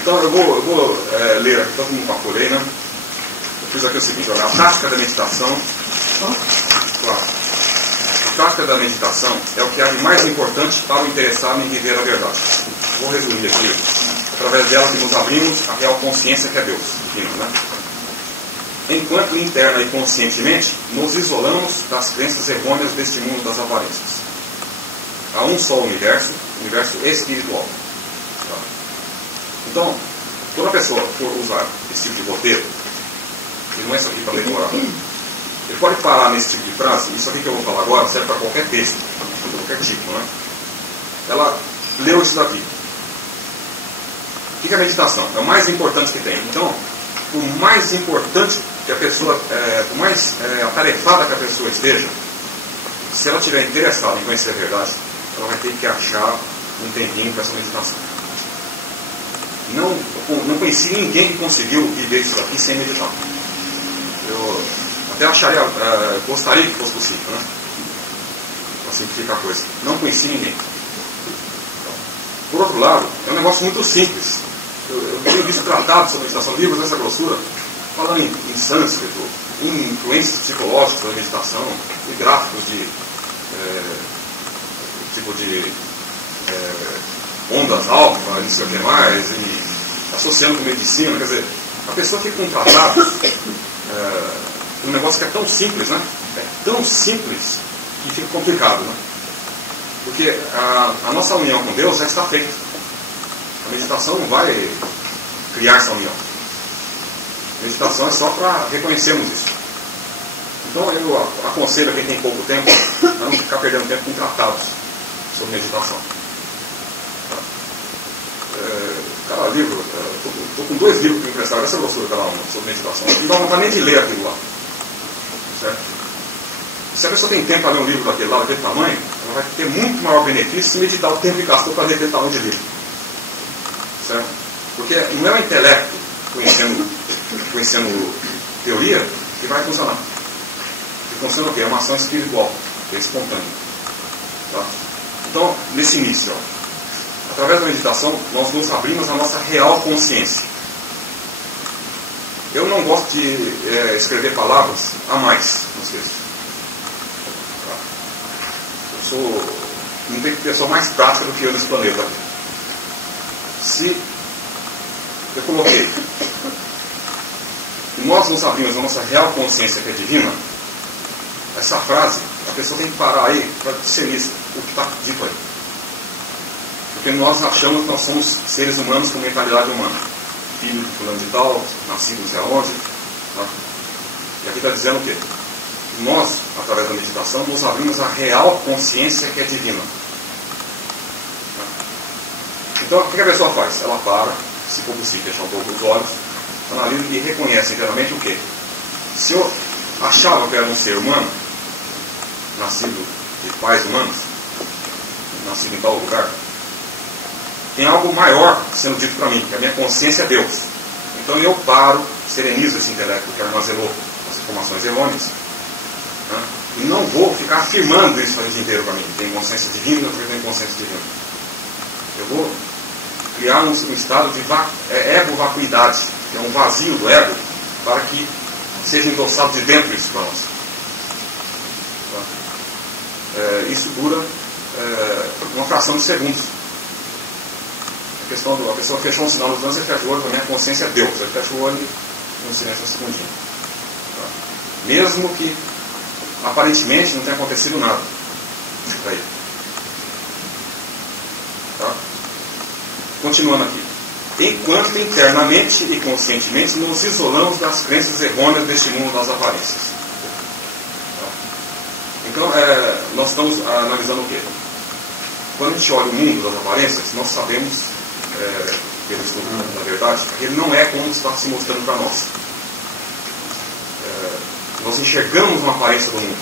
Então eu vou ler aqui, todo mundo papurei, né? Eu fiz aqui o seguinte, olha, a prática da meditação. Claro, a prática da meditação é o que há de mais importante para o interessado em viver a verdade. Vou resumir aqui. Através dela que nos abrimos a real consciência que é Deus, divino, né? Enquanto interna e conscientemente nos isolamos das crenças errôneas deste mundo das aparências. Há um só universo, universo espiritual. Tá? Então, quando a pessoa for usar esse tipo de roteiro, ele não é isso aqui para decorar. Ele pode parar nesse tipo de frase, isso aqui que eu vou falar agora serve para qualquer texto, qualquer tipo, não é? Ela leu isso daqui. O que é a meditação? É o mais importante que tem. Então, por mais importante que a pessoa, por mais atarefada que a pessoa esteja, se ela estiver interessada em conhecer a verdade, ela vai ter que achar um tempinho para essa meditação. Não conheci ninguém que conseguiu viver isso aqui sem meditar. Eu até acharia, gostaria que fosse possível, né? Para simplificar a coisa. Não conheci ninguém. Por outro lado, é um negócio muito simples. Eu tenho visto tratados sobre meditação, livros dessa grossura, falando em sânscrito, em influências psicológicas da meditação, e gráficos de tipo de ondas alfa, não sei o que mais, e associando com medicina. Quer dizer, a pessoa fica com tratados, um negócio que é tão simples, né? É tão simples que fica complicado, né? Porque a nossa união com Deus já está feita. A meditação não vai criar essa união. A meditação é só para reconhecermos isso. Então eu aconselho a quem tem pouco tempo a não ficar perdendo tempo com tratados sobre meditação. Cada livro, estou com 2 livros que me emprestaram, essa grossura cada um, sobre meditação. Não dá vontade nem de ler aquilo lá. Certo? Se a pessoa tem tempo para ler um livro daquele lá, daquele tamanho, ela vai ter muito maior benefício se meditar o tempo que gastou para ler aquele tamanho de livro. Certo? Porque não é o intelecto conhecendo teoria que vai funcionar. O que funciona o quê? É uma ação espiritual, que é espontânea. Tá? Então, nesse início, através da meditação, nós nos abrimos a nossa real consciência. Eu não gosto de escrever palavras a mais nos textos. Tá? Eu sou... Não tem pessoa mais prática do que eu nesse planeta aqui. Se eu coloquei e nós nos abrimos a nossa real consciência que é divina, essa frase, a pessoa tem que parar aí para discernir o que está dito aí. Porque nós achamos que nós somos seres humanos com mentalidade humana. Filho de fulano de tal, nascido não sei aonde. Tá? E aqui está dizendo o quê? Nós, através da meditação, nos abrimos a real consciência que é divina. Então, o que a pessoa faz? Ela para, se for possível, fechar um pouco os olhos, analisa e reconhece internamente o quê? Se eu achava que era um ser humano, nascido de pais humanos, nascido em tal lugar, tem algo maior sendo dito para mim, que a minha consciência é Deus. Então eu paro, serenizo esse intelecto que armazenou as informações errôneas, né? E não vou ficar afirmando isso a vida inteira para mim. Tem consciência divina, porque tem consciência divina. Eu vou criar um estado de ego-vacuidade, que é um vazio do ego, para que seja endossado de dentro isso para nós. Tá? Isso dura uma fração de segundos. A questão a pessoa fechou um sinal nos olhos, você fecha o olho, a minha consciência é Deus. Ele fecha o olho e um silêncio um segundinho. Tá? Mesmo que aparentemente não tenha acontecido nada. Tá aí. Tá? Continuando aqui. Enquanto internamente e conscientemente nos isolamos das crenças errôneas deste mundo das aparências. Tá? Então, nós estamos analisando o quê? Quando a gente olha o mundo das aparências, nós sabemos, pelo estudo da verdade, que ele não é como está se mostrando para nós. Nós enxergamos uma aparência do mundo.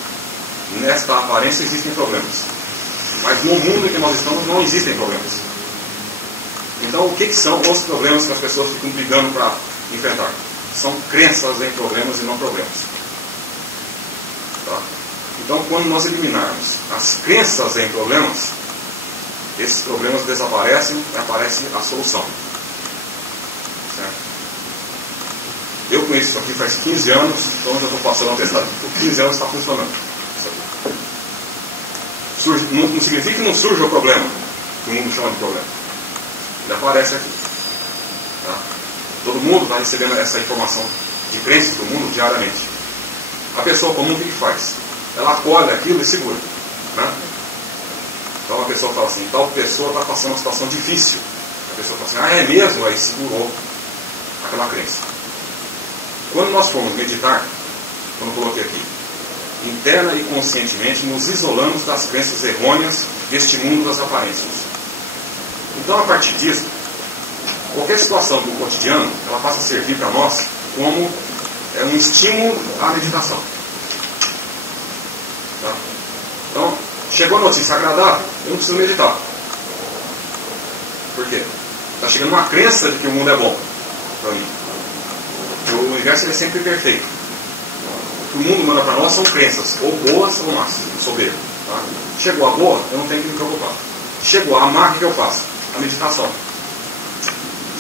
Nesta aparência existem problemas. Mas no mundo em que nós estamos não existem problemas. Então, o que são os problemas que as pessoas ficam brigando para enfrentar? São crenças em problemas e não problemas. Tá? Então, quando nós eliminarmos as crenças em problemas, esses problemas desaparecem e aparece a solução. Certo? Eu conheço isso aqui faz 15 anos, então já estou passando a testar. Por 15 anos está funcionando. Não significa que não surja o problema, que o mundo chama de problema. Ele aparece aqui. Tá? Todo mundo está recebendo essa informação de crenças do mundo diariamente. A pessoa comum o que faz? Ela acolhe aquilo e segura. Né? Então a pessoa fala assim, tal pessoa está passando uma situação difícil. A pessoa fala assim, ah, é mesmo? Aí segurou aquela crença. Quando nós formos meditar, como eu coloquei aqui, interna e conscientemente nos isolamos das crenças errôneas deste mundo das aparências. Então, a partir disso, qualquer situação do cotidiano, ela passa a servir para nós como um estímulo à meditação. Tá? Então, chegou a notícia agradável, eu não preciso meditar. Por quê? Está chegando uma crença de que o mundo é bom para mim. O universo é sempre perfeito. O que o mundo manda para nós são crenças, ou boas ou más, soberbo. Tá? Chegou a boa, eu não tenho que me preocupar. Chegou a má, o que eu faço? A meditação.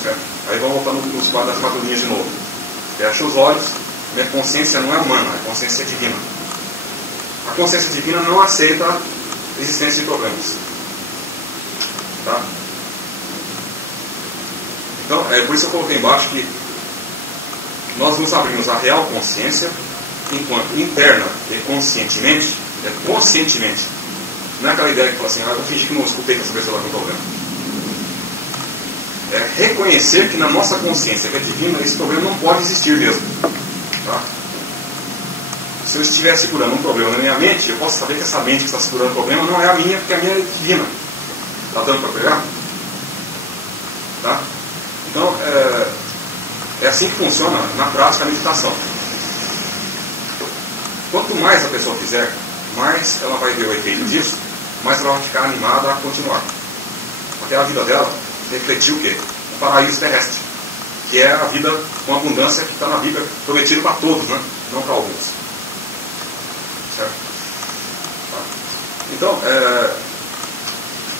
Certo? Aí vamos voltar nos quadros das 4 linhas de novo. Fecha os olhos, minha consciência não é humana, a consciência é divina. A consciência divina não aceita a existência de problemas. Tá? Então, é por isso que eu coloquei embaixo que nós nos abrimos à real consciência, enquanto interna e conscientemente, não é aquela ideia que fala assim, eu vou fingir que não escutei para saber se ela tem problema. É reconhecer que na nossa consciência, que é divina, esse problema não pode existir mesmo. Tá? Se eu estiver segurando um problema na minha mente, eu posso saber que essa mente que está segurando o problema não é a minha, porque a minha é divina. Está dando para pegar? Tá? Então, é assim que funciona na prática a meditação. Quanto mais a pessoa fizer, mais ela vai ver o efeito disso, mais ela vai ficar animada a continuar. Porque a vida dela refletiu o quê? O paraíso terrestre, que é a vida com abundância que está na Bíblia, prometido para todos, né? Não para alguns. Certo? Tá? Então,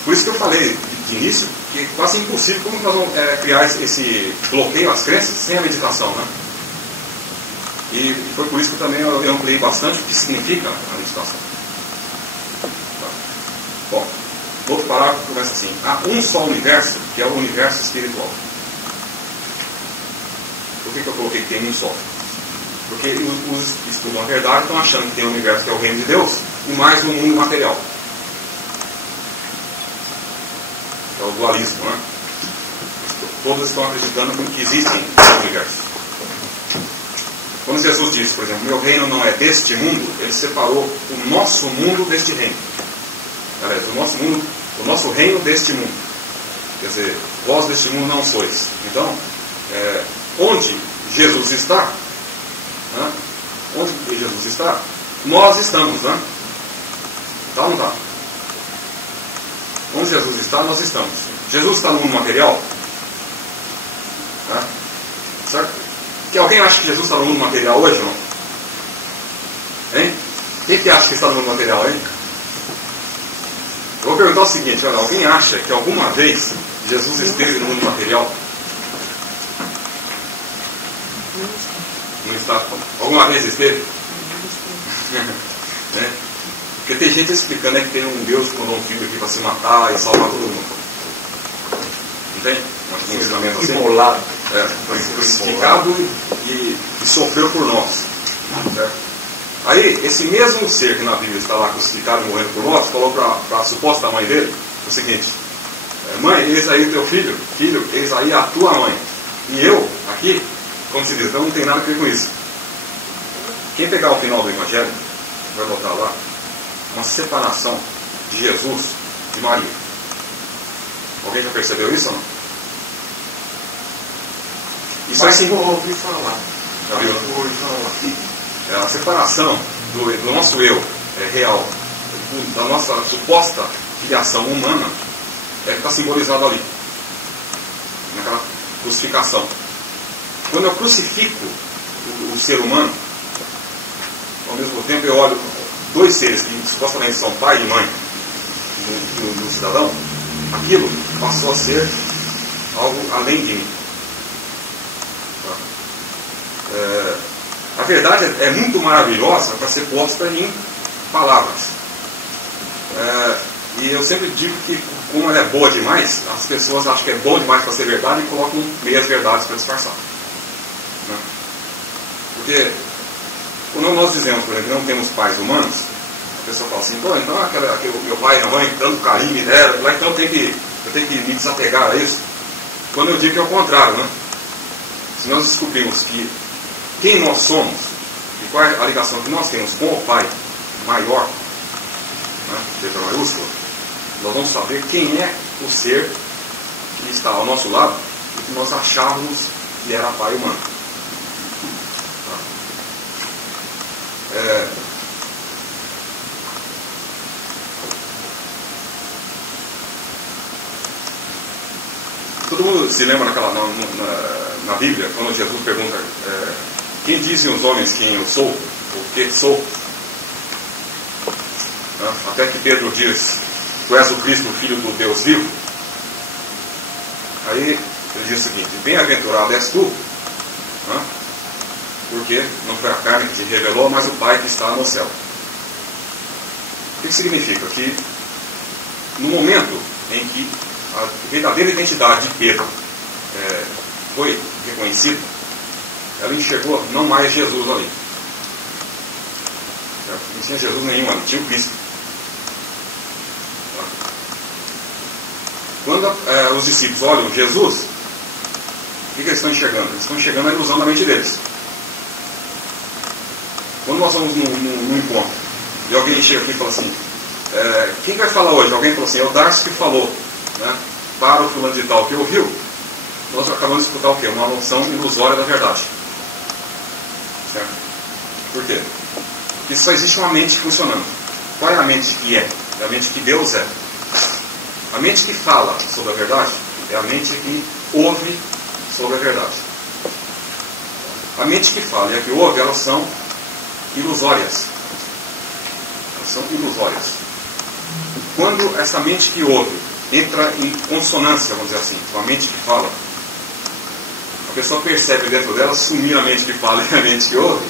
por isso que eu falei de início que é quase impossível como nós vamos criar esse bloqueio às crenças sem a meditação, né? E foi por isso que também eu ampliei bastante o que significa a meditação. Tá? Bom, o outro parágrafo começa assim: há um só universo, que é o universo espiritual. Por que eu coloquei que tem um só? Porque os que estudam a verdade estão achando que tem um universo que é o reino de Deus e mais um mundo material. É o dualismo, né? Todos estão acreditando que existem no universo. Quando Jesus disse, por exemplo, meu reino não é deste mundo, ele separou o nosso mundo deste reino. Aliás, o nosso reino deste mundo. Quer dizer, vós deste mundo não sois. Então, onde Jesus está, né? Onde Jesus está, nós estamos, né? Tá ou não está? Onde Jesus está, nós estamos. Jesus está no mundo material? Né? Certo? Que alguém acha que Jesus está no mundo material hoje ou não? Hein? Quem que acha que está no mundo material, hein? Eu vou perguntar o seguinte, olha, alguém acha que alguma vez Jesus esteve no mundo material? Não está. Alguma vez esteve? Né? Porque tem gente explicando que tem um Deus que mandou um filho aqui para se matar e salvar todo mundo. Não tem? Um ensinamento assim? Foi crucificado e sofreu por nós. Certo? Aí, esse mesmo ser que na Bíblia está lá crucificado e morrendo por nós, falou para a suposta mãe dele o seguinte: mãe, eis aí o teu filho, filho, eis aí a tua mãe. E eu, aqui, como se diz, então não tem nada a ver com isso. Quem pegar o final do Evangelho, vai botar lá uma separação de Jesus de Maria. Alguém já percebeu isso ou não? Isso mas eu ouvi falar. Já viu? É a separação do nosso eu real, da nossa suposta filiação humana, é que está simbolizado ali, naquela crucificação. Quando eu crucifico o ser humano, ao mesmo tempo eu olho dois seres que supostamente são pai e mãe do cidadão, aquilo passou a ser algo além de mim. A verdade é muito maravilhosa para ser posta em palavras. E eu sempre digo que, como ela é boa demais, as pessoas acham que é bom demais para ser verdade e colocam meias verdades para disfarçar. Né? Porque, quando nós dizemos, por exemplo, que não temos pais humanos, a pessoa fala assim, pô, então aquele meu pai e minha mãe, tanto carinho me deram, então eu tenho que me desapegar a isso. Quando eu digo que é o contrário, né? Se nós descobrimos que quem nós somos e qual é a ligação que nós temos com o Pai maior, né, letra maiúscula, nós vamos saber quem é o ser que está ao nosso lado e que nós achávamos que era pai humano. Todo mundo se lembra na Bíblia, quando Jesus pergunta quem dizem os homens quem eu sou, ou que sou? Até que Pedro diz, tu és o Cristo, o Filho do Deus vivo. Aí ele diz o seguinte, bem-aventurado és tu, porque não foi a carne que te revelou, mas o Pai que está no céu. O que significa? Que no momento em que a verdadeira identidade de Pedro foi reconhecida, ela enxergou não mais Jesus ali. Não tinha Jesus nenhum ali, tinha o Cristo. Quando os discípulos olham Jesus, o que eles estão enxergando? Eles estão enxergando a ilusão da mente deles. Quando nós vamos num encontro e alguém chega aqui e fala assim, quem vai falar hoje? Alguém fala assim, é o Darcy que falou, né, para o fulano de tal que ouviu. Nós acabamos de escutar o quê? Uma noção ilusória da verdade. Certo? Por quê? Porque só existe uma mente funcionando. Qual é a mente que é? É a mente que Deus é. A mente que fala sobre a verdade é a mente que ouve sobre a verdade. A mente que fala e a que ouve, elas são ilusórias. Elas são ilusórias. Quando essa mente que ouve entra em consonância, vamos dizer assim, com a mente que fala, a pessoa percebe dentro dela sumir a mente que fala e a mente que ouve,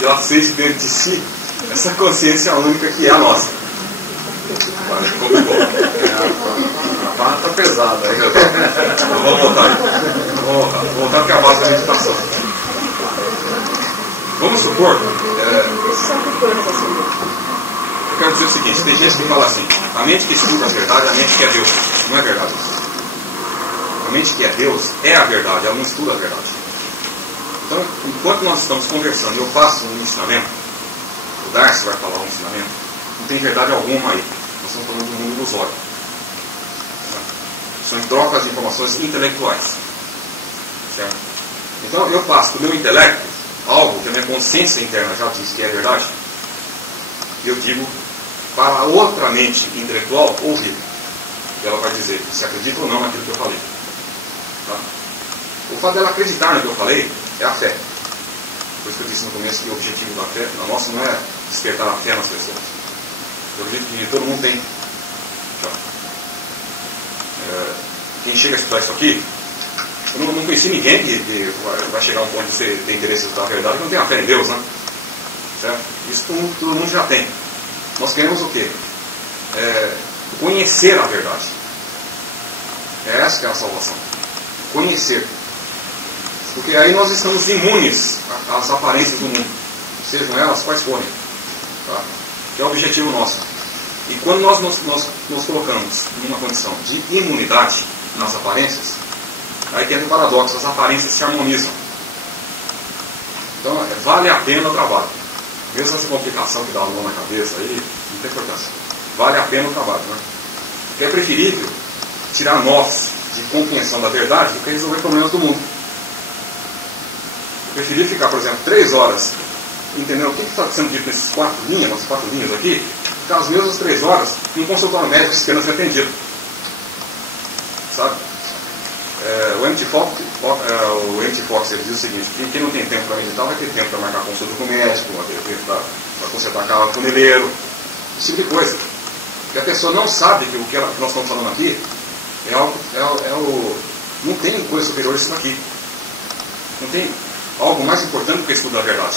e ela sente dentro de si essa consciência única que é a nossa. Complicou. A barra está pesada. Vamos voltar. Vamos voltar porque é a base da meditação. Vamos supor. Eu quero dizer o seguinte: tem gente que fala assim, a mente que estuda a verdade é a mente que é Deus. Não é verdade isso. A mente que é Deus é a verdade, ela não estuda a verdade. Então, enquanto nós estamos conversando e eu faço um ensinamento, o Darcy vai falar um ensinamento, não tem verdade alguma aí. Nós estamos falando de um mundo ilusório. São trocas de informações intelectuais. Certo? Então, eu passo do meu intelecto algo que a minha consciência interna já diz que é verdade, e eu digo para a outra mente intelectual ouvir. E ela vai dizer se acredita ou não naquilo que eu falei. Tá? O fato dela acreditar no que eu falei é a fé. Por isso que eu disse no começo que o objetivo da fé, a nossa, não é despertar a fé nas pessoas. Eu acredito que todo mundo tem. Tá? Quem chega a estudar isso aqui, eu não conheci ninguém que vai chegar a um ponto de ter interesse em estudar a verdade que não tem a fé em Deus, né? Certo? Isso todo mundo já tem. Nós queremos o quê? Conhecer a verdade. É essa que é a salvação. Conhecer. Porque aí nós estamos imunes às aparências do mundo, sejam elas quais forem. Tá? Que é o objetivo nosso. E quando nós nos colocamos em uma condição de imunidade nas aparências, aí tem o paradoxo, as aparências se harmonizam. Então vale a pena o trabalho. Mesmo essa complicação que dá uma mão na cabeça aí, não tem importância. Vale a pena o trabalho, né? Porque é preferível tirar nós de compreensão da verdade do que resolver problemas do mundo. Eu preferi ficar, por exemplo, 3 horas entendendo o que está sendo dito nessas 4 linhas aqui, ficar as mesmas 3 horas num consultório médico esperando ser atendido. Sabe? O M.T. Fox ele diz o seguinte: quem não tem tempo para meditar vai ter tempo para marcar consulta com o médico, vai ter tempo para consertar carro funileiro. Esse tipo de coisa. Que a pessoa não sabe que o que nós estamos falando aqui não tem coisa superior a isso aqui. Não tem algo mais importante do que o estudo da verdade.